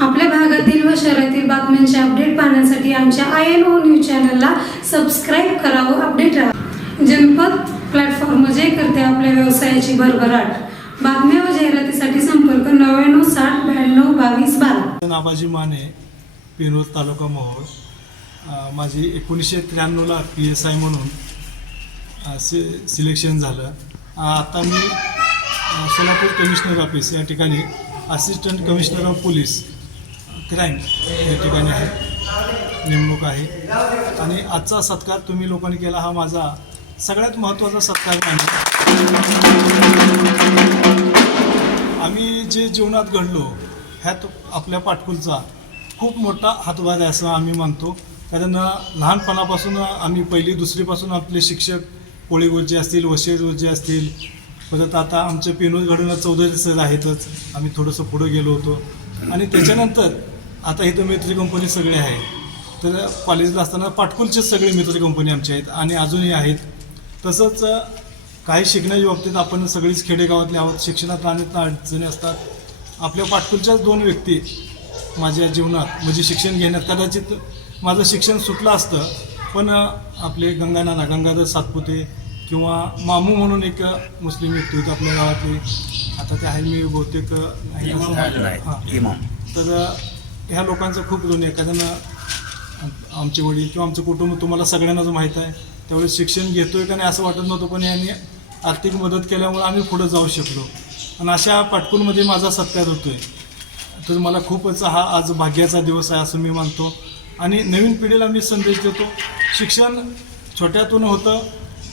आपल्या भागातील व शहरातील बातम्यांचे अपडेट पाहण्यासाठी आमच्या आय एन ओ न्यूज चॅनलला सबस्क्राईब करावं अपडेट राहा. जनपद प्लॅटफॉर्म जे करते आपल्या व्यवसायाची भरभराट. बातम्या व जाहिरातीसाठी संपर्क नव्याण्णव साठ ब्याण्णव बावीस बारा. नाबाजी माने पिनोद तालुका मोहोळ माझी एकोणीसशे त्र्याण्णवला पी एस आय म्हणून सि सिलेक्शन झालं. आता मी सोलापूर कमिशनर ऑफिस या ठिकाणी assistant commissioner of police crime या ठिकाणी आहे नेमणूक आहे. आणि आजचा सत्कार तुम्ही लोकांनी केला हा माझा सगळ्यात महत्त्वाचा सत्कार आहे आम्ही जे जीवनात घडलो ह्यात आपल्या पाटकुलचा खूप मोठा हातभार आहे असं आम्ही मानतो. कारण लहानपणापासून आम्ही पहिली दुसरीपासून आपले शिक्षक कोळी गुरुजी असतील वशेर गुरुजी असतील परत आता आमच्या पेनोज घडवणं चौधरी सर आहेतच. आम्ही थोडंसं पुढं गेलो होतो. आणि त्याच्यानंतर आता इथं मैत्री कंपनी सगळे आहे तर कॉलेजला असताना पाटकुलचेच सगळे मित्र कंपनी आमचे आहेत आणि अजूनही आहेत. तसंच काही शिकण्याच्या बाबतीत आपण सगळीच खेडेगावातले आहोत. शिक्षणात अनेक अडचणी असतात. आपल्या पाटकुलच्याच दोन व्यक्ती माझ्या जीवनात म्हणजे शिक्षण घेण्यात. कदाचित माझं शिक्षण सुटलं असतं पण आपले गंगानाना गंगाधर सातपुते किंवा मामू म्हणून एक मुस्लिम व्यक्ती होते आपल्या गावातले. आता ते आहे मी बहुतेक. हां. तर ह्या लोकांचं खूप ऋण आहे. आमचे वडील किंवा आमचं कुटुंब तुम्हाला सगळ्यांनाच माहीत आहे त्यावेळेस शिक्षण घेतोय का नाही असं वाटत नव्हतं पण यांनी आर्थिक मदत केल्यामुळे आम्ही पुढे जाऊ शकलो. आणि अशा पाटकुलमध्ये माझा सत्कार आहे तर मला खूपच हा आज भाग्याचा दिवस आहे असं मी मानतो. आणि नवीन पिढीला मी संदेश देतो शिक्षण छोट्यातून होतं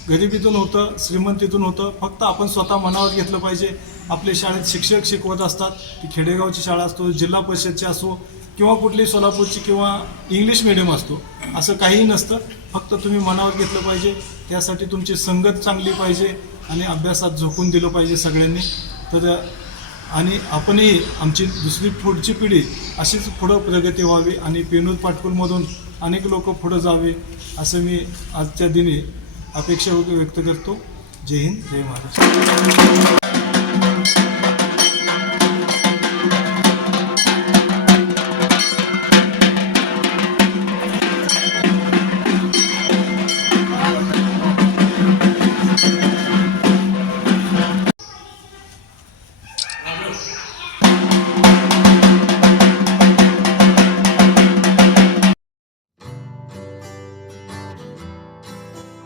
गरिबीतून होतं श्रीमंतीतून होतं फक्त आपण स्वतः मनावर घेतलं पाहिजे. आपले शाळेत शिक्षक शिकवत असतात ती खेडेगावची शाळा असतो जिल्हा परिषदची असो किंवा कुठली सोलापूरची किंवा इंग्लिश मिडियम असतो असं काहीही नसतं. फक्त तुम्ही मनावर घेतलं पाहिजे. त्यासाठी तुमची संगत चांगली पाहिजे आणि अभ्यासात झोकून दिलं पाहिजे सगळ्यांनी. तर आणि आपणही आमची दुसरी पुढची पिढी अशीच पुढं प्रगती व्हावी आणि पेनूर पाटकुलमधून अनेक लोक पुढं जावे असं मी आजच्या दिनी अपेक्षा व्यक्त करतो. जय हिंद जय Maharashtra.